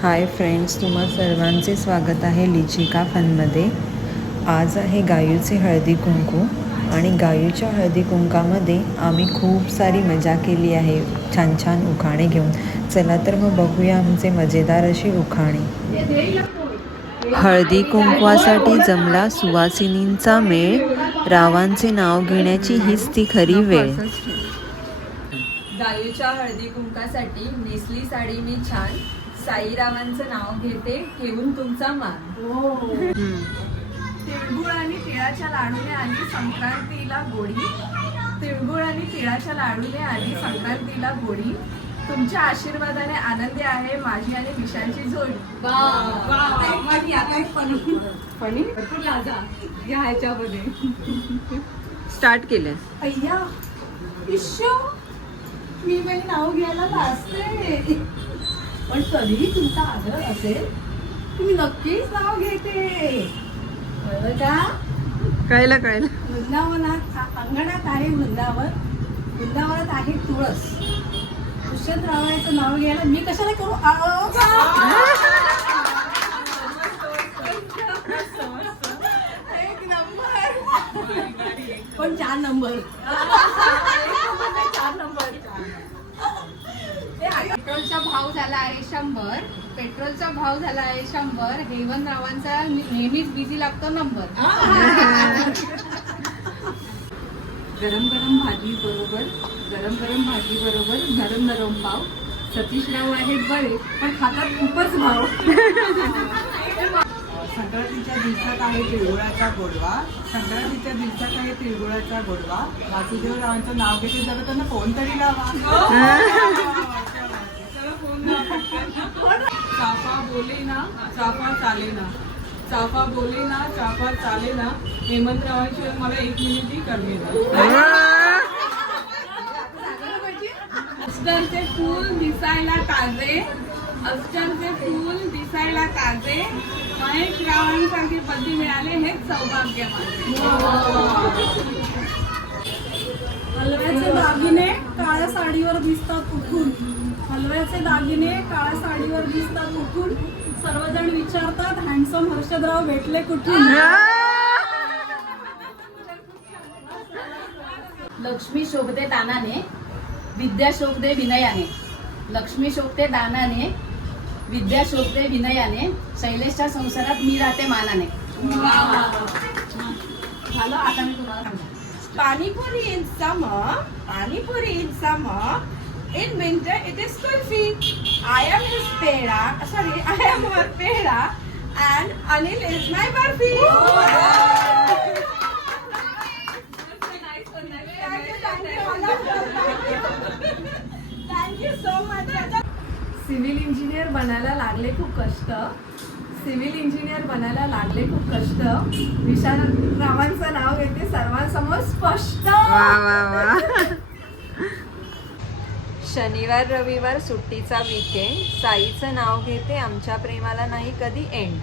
Hi friends, तुम्हा सर्वांचे स्वागत आहे लिचिका फनमध्ये। आज आहे गायूचे हळदी कुंकू आणि गायूच्या हळदी कुंकामध्ये आम्ही खूप सारी मजा केली आहे, छान छान उखाणे घेऊन। चला तर मग बघूया आमचे मजेदार अशी उखाणे। हळदी कुंकवासाठी जमला सुवासिनींचा मेळ, रावांचे नाव घेण्याची हीच ती खरी वेळ। गायूच्या हळदी कुंकासाठी नेसली साडी मी छान, साईरावांचं नाव घेते ठेवून तुमचा मान। तिळगुळ आणि तिळाच्या लाडूने आली संक्रांतीला गोडी, तिळगुळ आणि तिळाच्या लाडूने आली संक्रांतीला गोडी, तुमच्या आशीर्वादाने आनंदी आहे माझी आणि विशालची जोडी। स्टार्ट केले। अय्या इश्शो, मी बाई नाव घ्यायला लाजते, पण तरीही तुमचा आदर असेल तुम्ही नक्कीच नाव घेते। कळलं का? कळलं कळलं। वृंदावनात अंगणात आहे वृंदावन, वृंदावनात आहे तुळस, दुष्यंतरावांचं नाव घ्यायला मी कशाला करू? एक नंबर, पण 4 नंबर। पेट्रोलचा भाव झाला आहे 100, पेट्रोलचा भाव झाला आहे 100, हेवनरावांचा नेहमीच बिझी लागतो नंबर। गरम गरम भाजी बरोबर, गरम गरम भाजी बरोबर नरम नरम पाव, सतीशराव आहेत बरे पण खातात खूपच भाव। संक्रांतीच्या दिवसात आहे तिळगुळाचा गोडवा, संक्रांतीच्या दिवसात आहे तिळगुळाचा गोडवा, वासुदेवरावांचं नाव घेते जरा त्यांना फोन तरी लावा। चाफा बोले ना चाफा चाले ना, चाफा बोले ना चाफा चाले ना, हेमंतरावांशिवाय मला 1 मिनिटही करणे ना। अस्टरचे फूल दिसायला ताजे, अस्टरचे फूल दिसायला ताजे, महेश रावांसारखे पती मिळाले हेच सौभाग्य माझे। हलव्याचे दागिने काळ्या साडीवर दिसतात उठून, हलव्याचे दागिने काळ्या साडीवर दिसतात उठून, सर्वजण विचारतात हँडसम हर्षदराव भेटले कुठून। लक्ष्मी शोभते दानाने, विद्या शोभते विनयाने, लक्ष्मी शोभते दानाने, विद्या शोभते विनयाने, शैलेशच्या संसारात मी राहते मानाने। झालं, आता मी तुम्हाला सांगते। Panipuri in summer, Panipuri in summer, in winter it is kulfi. I am his peda, sorry, I am her peda, and Anil is my barfi. Thank you so much. Civil engineer बनायला लागले खूप कष्ट, civil engineer बनायला लागले खूप कष्ट, विशाल रावांचं नाव घेते सर्वांसमोर स्पष्ट। शनिवार रविवार सुट्टीचा वीकेंड, साईचं नाव घेते आमच्या प्रेमाला नाही कधी एंड।